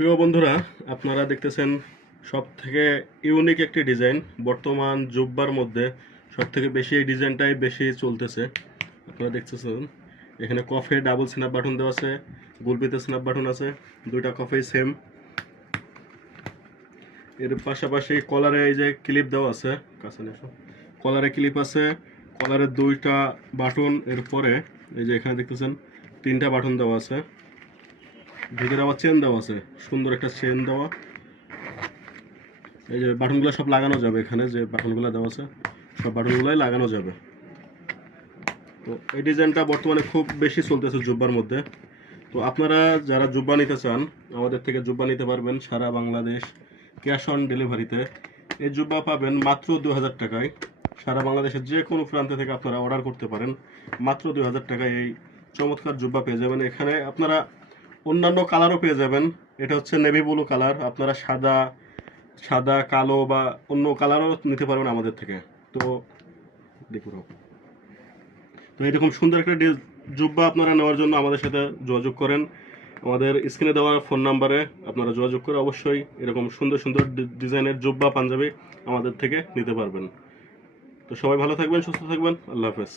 প্রিয় বন্ধুরা, আপনারা দেখতেছেন সবথেকে ইউনিক একটি ডিজাইন। বর্তমান জুব্বার মধ্যে সবথেকে বেশি এই ডিজাইনটাই বেশি চলতেছে। আপনারা দেখতেছেন এখানে কফে ডাবল স্ন্যাপ বাটন দেওয়া আছে, গুলপিতে স্ন্যাপ বাটন আছে, দুইটা কফে সেম। এর পাশাপাশি কলারে এই যে ক্লিপ দেওয়া আছে, কাছে নিয়ে আসো। কলারে ক্লিপ আছে, কলারের দুইটা বাটন। এরপরে এই যে এখানে দেখতেছেন তিনটা বাটন দেওয়া আছে, ভিতরে আবার চেন দেওয়া আছে, সুন্দর একটা চেন দেওয়া। এই যে বাটনগুলো সব লাগানো যাবে, এখানে যে বাটনগুলো দেওয়া আছে সব বাটনগুলোই লাগানো যাবে। তো এই ডিজাইনটা বর্তমানে খুব বেশি চলতেছে জুব্বার মধ্যে। তো আপনারা যারা জুব্বা নিতে চান আমাদের থেকে জুব্বা নিতে পারবেন সারা বাংলাদেশ ক্যাশ অন ডেলিভারিতে। এই জুব্বা পাবেন মাত্র 2000 টাকায়। সারা বাংলাদেশের যে কোনো প্রান্ত থেকে আপনারা অর্ডার করতে পারেন, মাত্র 2000 টাকায় এই চমৎকার জুব্বা পেয়ে যাবেন। এখানে আপনারা অন্যান্য কালারও পেয়ে যাবেন। এটা হচ্ছে নেভি ব্লু কালার, আপনারা সাদা সাদা কালো বা অন্য কালারও নিতে পারবেন আমাদের থেকে। তো দেখুন, তো এরকম সুন্দর একটা জুব্বা আপনারা নেওয়ার জন্য আমাদের সাথে যোগাযোগ করেন। আমাদের স্ক্রিনে দেওয়া ফোন নাম্বারে আপনারা যোগাযোগ করে অবশ্যই এরকম সুন্দর সুন্দর ডিজাইনের জুব্বা পাঞ্জাবি আমাদের থেকে নিতে পারবেন। তো সবাই ভালো থাকবেন, সুস্থ থাকবেন। আল্লাহ হাফেজ।